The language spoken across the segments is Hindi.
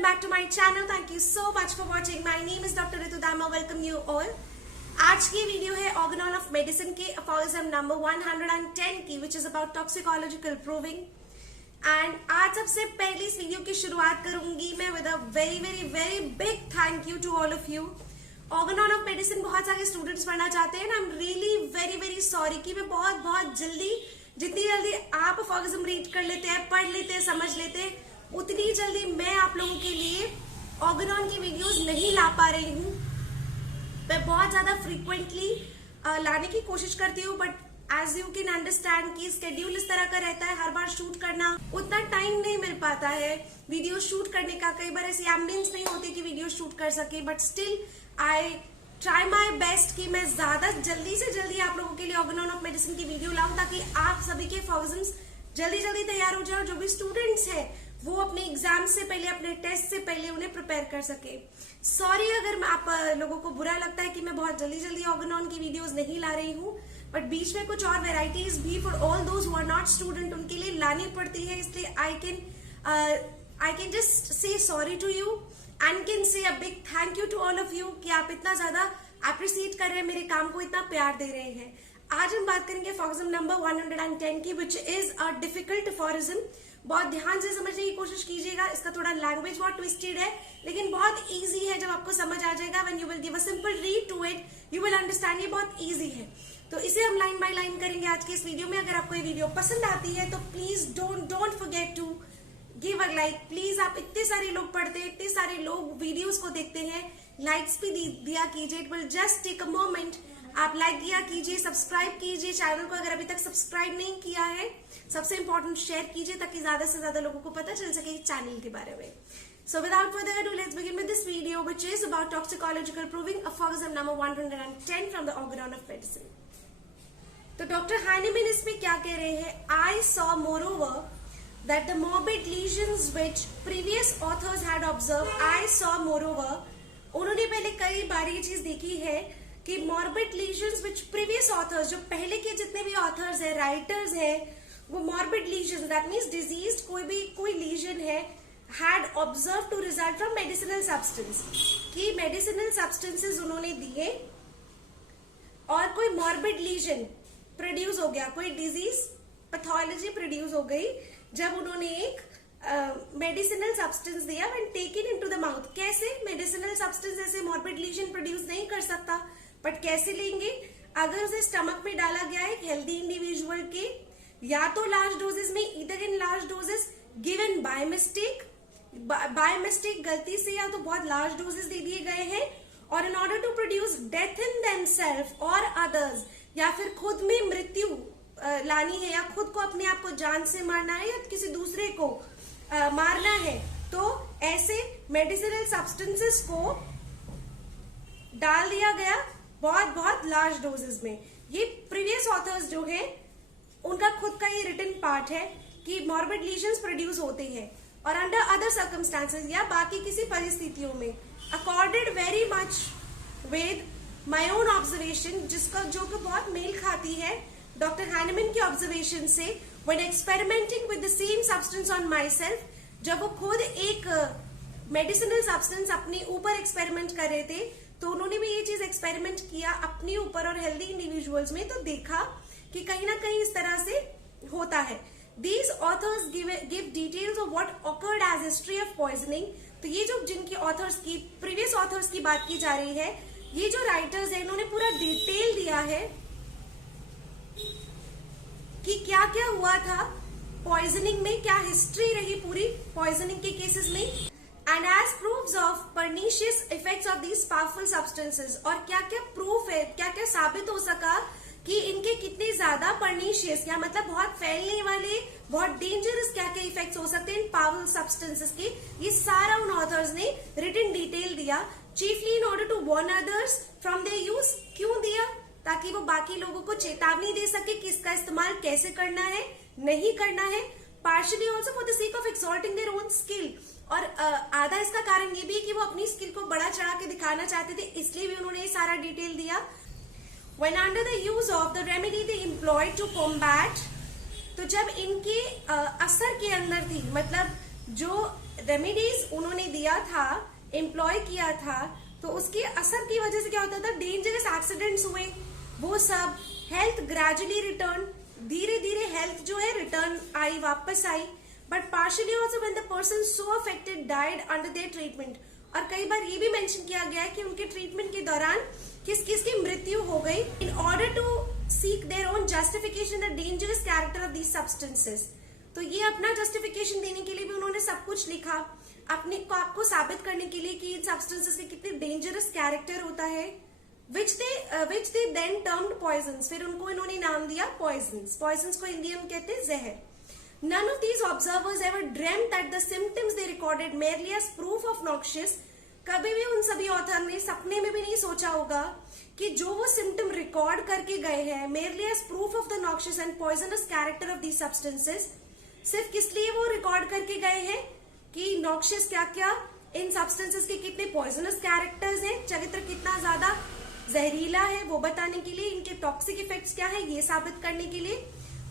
welcome back to my channel. Thank you so much for watching. My name is Dr. Ritu Dama. Welcome you all. आज की वीडियो है ऑर्गेनॉन ऑफ मेडिसिन के अफॉरिज्म नंबर 110 की, which is about toxicological proving. And आज सबसे पहले इस वीडियो की शुरुआत करूंगी मैं with a very big thank you to all of you. Organon of medicine बहुत सारे स्टूडेंट्स पढ़ना चाहते हैं. I'm really very sorry कि मैं बहुत जल्दी, जितनी जल्दी आप अफॉरिज्म रीड कर लेते हैं, पढ़ लेते हैं, समझ लेते हैं, उतनी जल्दी मैं आप लोगों के लिए ऑर्गेनॉन की वीडियोस नहीं ला पा रही हूँ. मैं बहुत ज्यादा फ्रीक्वेंटली लाने की कोशिश करती हूँ, but as you can understand कि स्केड्यूल इस तरह का रहता है, हर बार शूट करना उतना टाइम नहीं मिल पाता है वीडियो शूट करने का. कई बार ऐसी एम्बियंस नहीं होती कि वीडियो शूट कर सके, but still I try my best कि मैं ज्यादा जल्दी से जल्दी आप लोगों के लिए ऑर्गेनॉन ऑफ मेडिसिन की वीडियो लाऊं, ताकि आप सभी के अफॉरिज्म्स जल्दी तैयार हो जाए. जो भी स्टूडेंट्स हैं वो अपने एग्जाम से पहले, अपने टेस्ट से पहले उन्हें प्रिपेयर कर सके. सॉरी अगर आप लोगों को बुरा लगता है कि मैं बहुत जल्दी ऑर्गेनॉन की वीडियोस नहीं ला रही हूँ, बट बीच में कुछ और वेराइटीज भी for all those who are not student उनके लिए लानी पड़ती है. इसलिए I can just say sorry to you and can say a big thank you to all of you कि आप इतना ज्यादा अप्रिसिएट कर रहे हैं, मेरे काम को इतना प्यार दे रहे हैं. आज हम बात करेंगे अफॉरिज्म नंबर 110 की, विच इज अ डिफिकल्ट अफॉरिज्म. बहुत ध्यान से समझने की कोशिश कीजिएगा. इसका थोड़ा लैंग्वेज बहुत ट्विस्टेड है, लेकिन बहुत इजी है. जब आपको समझ आ जाएगा, when you will give a simple read to it, you will understand. ये बहुत इजी है, तो इसे हम लाइन बाय लाइन करेंगे आज के इस वीडियो में. अगर आपको ये वीडियो पसंद आती है तो please don't forget to give a like. Please, आप इतने सारे लोग पढ़ते हैं, इतने सारे लोग वीडियोस को देखते हैं, लाइक्स भी दिया कीजिए. It will just take a moment. आप लाइक दिया कीजिए, सब्सक्राइब कीजिए चैनल को अगर अभी तक सब्सक्राइब नहीं किया है. सबसे इंपॉर्टेंट, शेयर कीजिए ताकि ज्यादा से ज्यादा लोगों को पता चल सके चैनल के बारे में. So without further ado, let's begin with this video, which is about toxicological proving aphorism number 110 from the Organon of Medicine. तो डॉक्टर हाइनेमैन इसमें क्या कह रहे हैं? I saw moreover that the morbid lesions which previous authors had observed, I saw moreover, उन्होंने पहले कई बार ये चीज देखी है कि morbid lesions which previous authors, जो पहले के जितने भी authors है, writers है, वो morbid lesions, that means diseased कोई lesion है, had observed to result from medicinal substance, कि medicinal substances उन्होंने दिए और कोई morbid lesion produce हो गया, कोई disease pathology produce हो गई जब उन्होंने एक मेडिसिनल सब्सटेंस दिया when taken into the mouth. कैसे? मेडिसिनल सब्सटेंस ऐसे morbid lesion प्रोड्यूस नहीं कर सकता, बट कैसे लेंगे? अगर उसे स्टमक में डाला गया है हेल्दी इंडिविजुअल के, या तो लार्ज डोजेस में, इधर in large doses given by mistake गलती से, या तो बहुत लार्ज डोजेस दे दिए गए हैं, और in order to produce death in themselves और अदर्स, या फिर खुद में मृत्यु लानी है, या खुद को अपने आप को जान से मारना है, या किसी दूसरे को मारना है, तो ऐसे मेडिसिनल सब्सटेंसेस को डाल दिया गया बहुत लार्ज डोजेस में. ये प्रीवियस ऑथर्स जो हैं उनका खुद का ये रिटन पार्ट है कि मॉर्बिड लीजन्स प्रोड्यूस होते हैं, और अंडर अदर सर्कमस्टांसेस या बाकी किसी परिस्थितियों में, accorded very much with my own observation, जो कि बहुत मेल खाती है डॉक्टर हाइनेमैन की ऑब्जर्वेशन से, when experimenting with the same substance on my self. जब वो खुद एक मेडिसिनल सब्सटेंस अपने ऊपर एक्सपेरिमेंट कर रहे थे, तो उन्होंने भी ये चीज एक्सपेरिमेंट किया अपने ऊपर और हेल्दी इंडिविजुअल्स में, तो देखा कि कहीं ना कहीं इस तरह से होता है. These authors give details of what occurred as history of poisoning. तो ये जो जिनकी ऑथर्स की, प्रीवियस ऑथर्स की बात की जा रही है, ये जो राइटर्स है, इन्होंने पूरा डिटेल दिया है कि क्या क्या हुआ था पॉइजनिंग में, क्या हिस्ट्री रही पूरी पॉइजनिंग के केसेस में, and as proofs of pernicious effects of these powerful substances. और क्या क्या प्रूफ है, क्या क्या साबित हो सका कि इनके कितने ज्यादा परनीशियस, या मतलब बहुत फैलने वाले, बहुत डेंजरस क्या क्या इफेक्ट्स हो सकते हैं इन पावरफुल सब्सटेंसेस के. ये सारा उन ऑथर्स ने रिटन डिटेल दिया, chiefly in order to warn others from their use. क्यों दिया? ताकि वो बाकी लोगों को चेतावनी दे सके कि इसका इस्तेमाल कैसे करना है, नहीं करना है. Partially also for the sake of exalting their own skill, और आधा इसका कारण ये भी है कि वो अपनी स्किल को बड़ा चढ़ा के दिखाना चाहते थे, इसलिए भी उन्होंने ये सारा डिटेल दिया. When under the use of the remedy they employed to combat, तो जब इनके असर के अंदर थी, मतलब जो रेमेडीज उन्होंने दिया था, एम्प्लॉय किया था, तो उसके असर की वजह से क्या होता था, डेंजरस एक्सीडेंट्स हुए, वो सब, हेल्थ ग्रेजुअली रिटर्न, धीरे धीरे हेल्थ जो है रिटर्न आई, वापस आई, but partially also when the person so affected died under their treatment. और कई बार ये भी मेंशन किया गया है कि उनके ट्रीटमेंट के दौरान किस किस की मृत्यु हो गई, in order to seek their own justification the dangerous character of these substances. तो ये अपना जस्टिफिकेशन देने के लिए भी उन्होंने सब कुछ लिखा, अपने को आपको साबित करने के लिए कि इन सब्सटेंसेस के कितने डेंजरस कैरेक्टर होता है, which they then termed poisons। फिर उनको इन्होंने नाम दिया poisons। poisons को हिंदी में कहते हैं जहर। None of these observers ever dreamt that the symptoms they recorded merely as proof of noxious। कभी भी उन सभी ऑथर ने सपने में भी नहीं सोचा होगा कि जो वो सिम्टम रिकॉर्ड करके गए हैं, merely as proof of the noxious and poisonous character of these substances, सिर्फ किस लिए वो रिकॉर्ड करके गए हैं कि नॉक्शियस क्या क्या, इन सब्सटेंसेस के कितने पॉइजनस कैरेक्टर्स हैं, चरित्र कितना ज्यादा जहरीला है वो बताने के लिए, इनके टॉक्सिक इफेक्ट्स क्या है ये साबित करने के लिए,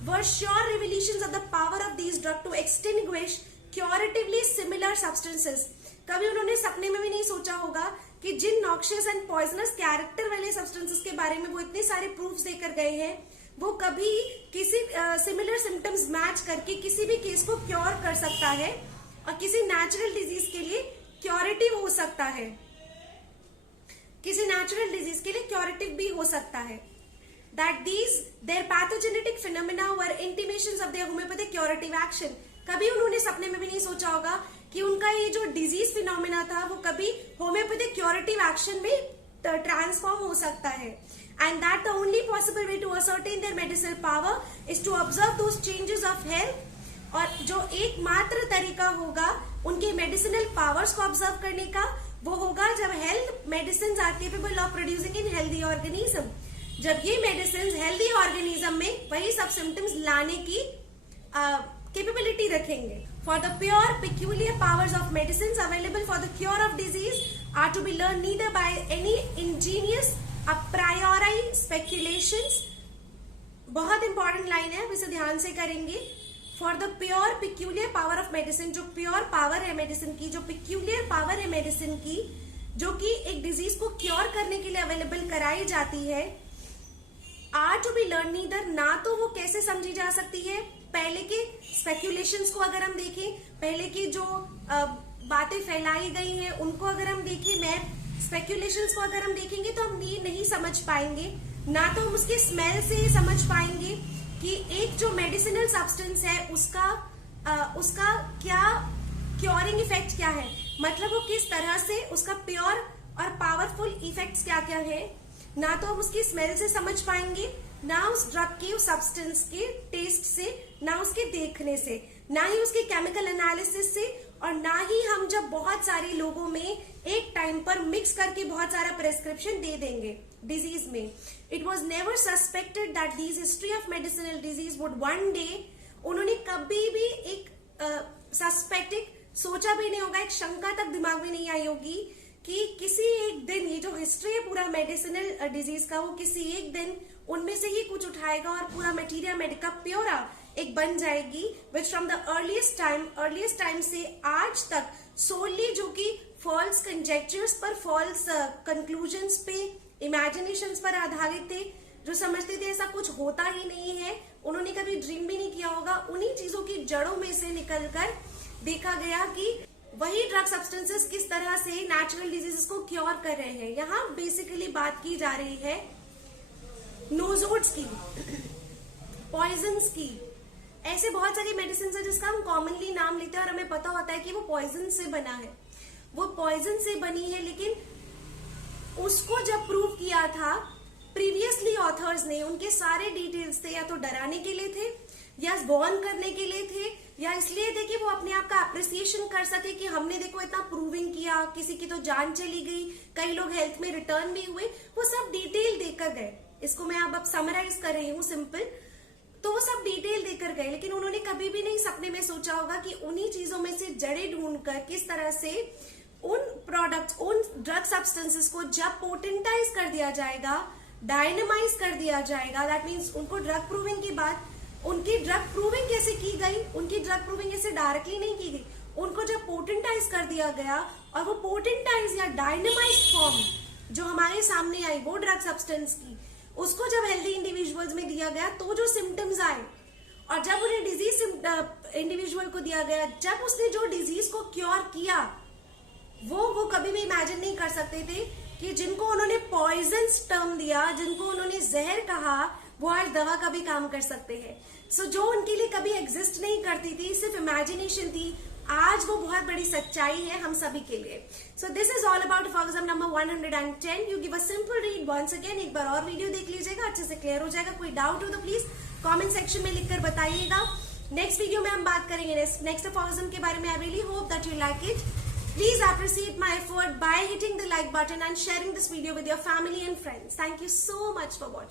were sure revelations of the power of these drug to extinguish curatively similar substances. कभी उन्होंने सपने में भी नहीं सोचा होगा कि जिन नॉक्शियस एंड पॉइजनस कैरेक्टर वाले सब्सटेंसेस के बारे में वो इतने सारे प्रूफ्स देकर गए हैं, वो कभी किसी सिमिलर सिम्टम्स मैच करके किसी भी केस को क्योर कर सकता है और किसी नेचुरल डिजीज के लिए क्योरेटिव हो सकता है, किसी नेचुरल डिजीज के लिए क्योरेटिव भी हो सकता है। That their pathogenic phenomena were intimations of their homeopathic curative action। कभी उन्होंने सपने में भी नहीं सोचा होगा कि उनका ये जो डिजीज फिनोमेना था वो कभी होम्योपैथिक क्योरेटिव एक्शन में ट्रांसफॉर्म हो सकता है। And that the only possible way to ascertain their medicinal power is to observe those changes of health। और जो एकमात्र तरीका होगा उनके मेडिसिनल पावर्स को ऑब्जर्व करने का, वो होगा जब health medicine are capable of producing in healthy organism. जब ये मेडिसिन हेल्दी ऑर्गेनिज्म में वही सब सिम्टम्स लाने की कैपेबिलिटी रखेंगे। For the pure peculiar powers of medicines available for the cure of disease are to be learned neither by any ingenious a priori speculations। बहुत इंपॉर्टेंट लाइन है, अब इसे ध्यान से करेंगे। For the pure peculiar power of medicine, जो प्योर पावर है मेडिसिन की, जो पिक्यूलियर पावर है मेडिसिन की, जो कि एक डिजीज को क्योर करने के लिए अवेलेबल कराई जाती है, are to be learn neither, ना तो वो कैसे समझी जा सकती है, पहले के स्पेक्यूलेशंस को अगर हम देखें, पहले की जो बातें फैलाई गई हैं उनको अगर हम देखें, मैं स्पेक्यूलेशंस को अगर हम देखेंगे तो हम ये नहीं समझ पाएंगे, ना तो हम उसके स्मेल से समझ पाएंगे कि एक जो मेडिसिनल सब्सटेंस है उसका क्या क्योरिंग इफेक्ट क्या है, मतलब वो किस तरह से उसका प्योर और पावरफुल इफेक्ट्स क्या क्या है, ना तो हम उसकी स्मेल से समझ पाएंगे, ना उस ड्रग के, उस सब्सटेंस के टेस्ट से, ना उसके देखने से, ना ही उसके केमिकल एनालिसिस से, और ना ही हम जब बहुत सारे लोगों में एक टाइम पर मिक्स करके बहुत सारा प्रेस्क्रिप्शन दे देंगे डिजीज में। It was never suspected that this history of medicinal disease would one day, उन्होंने कभी भी एक सस्पेक्टेड सोचा भी नहीं होगा, एक शंका तक दिमाग में नहीं आई होगी कि किसी एक दिन ये जो हिस्ट्री है पूरा मेडिसिनल डिजीज का, वो किसी एक दिन उनमें से ही कुछ उठाएगा और पूरा मटेरिया मेडिका प्योरा एक बन जाएगी, which from the earliest time से आज तक सोली जो कि फॉल्स कंजेक्चर्स पर, फॉल्स कंक्लूजन्स पे, इमेजिनेशंस पर आधारित थे, जो समझते थे ऐसा कुछ होता ही नहीं है, उन्होंने कभी ड्रीम भी नहीं किया होगा, उन्हीं चीजों की जड़ों में से निकलकर देखा गया कि वही ड्रग सब्सटेंसेस किस तरह से नेचुरल डिजीजेस को क्योर कर रहे हैं। यहाँ बेसिकली बात की जा रही है नोजोड्स की, पॉइजन्स की। ऐसे बहुत सारी मेडिसिन है जिसका हम कॉमनली नाम लेते हैं और हमें पता होता है कि वो पॉइजन से बना है, वो पॉइजन से बनी है, लेकिन उसको जब प्रूव किया था प्रीवियसली ऑथर्स ने, उनके सारे डिटेल्स थे या तो डराने के लिए थे, या वार्न करने के लिए थे, या इसलिए थे कि वो अपने आप का अप्रिसिएशन कर सके कि हमने देखो इतना प्रूविंग किया, किसी की तो जान चली गई, कई लोग हेल्थ में रिटर्न भी हुए, वो सब डिटेल देकर गए। इसको मैं अब समराइज कर रही हूँ सिंपल, तो वो सब डिटेल देकर गए, लेकिन उन्होंने कभी भी नहीं सपने में सोचा होगा कि उन्हीं चीजों में से जड़ें ढूंढकर किस तरह से उन प्रोडक्ट्स, उन ड्रग सब्सटेंसेस को जब पोटेंटाइज कर दिया जाएगा, डायनामाइज कर दिया जाएगा, दैट मीन्स उनको ड्रग प्रूविंग की बात, उनकी ड्रग प्रूविंग कैसे की गई, उनकी ड्रग प्रूविंग ऐसे डायरेक्टली नहीं की गई, उनको जब पोटेंटाइज कर दिया गया और वो पोटेंटाइज या डायनेमाइज्ड फॉर्म जो हमारे सामने आई वो ड्रग सब्सटेंस की, उसको जब हेल्दी इंडिविजुअल्स में दिया गया तो जो सिम्टम्स आए, और जब उन्हें डिजीज इंडिविजुअल को दिया गया, जब उसने जो डिजीज को क्योर किया, वो कभी भी इमेजिन नहीं कर सकते थे कि जिनको उन्होंने पॉइजन टर्म दिया, जिनको उन्होंने जहर कहा, वो आज दवा का भी काम कर सकते हैं। सो जो उनके लिए कभी एग्जिस्ट नहीं करती थी, सिर्फ इमेजिनेशन थी, आज वो बहुत बड़ी सच्चाई है हम सभी के लिए। So this is all about aphorism number 110। You give a simple read once again, एक बार और वीडियो देख लीजिएगा, अच्छे से क्लियर हो जाएगा। कोई डाउट हो तो प्लीज कमेंट सेक्शन में लिखकर बताइएगा। नेक्स्ट वीडियो में हम बात करेंगे नेक्स्ट फॉर्गजम के बारे में। I really hope that you like it. Please appreciate my effort by hitting the like button and sharing this video with your family and friends. Thank you so much for watching.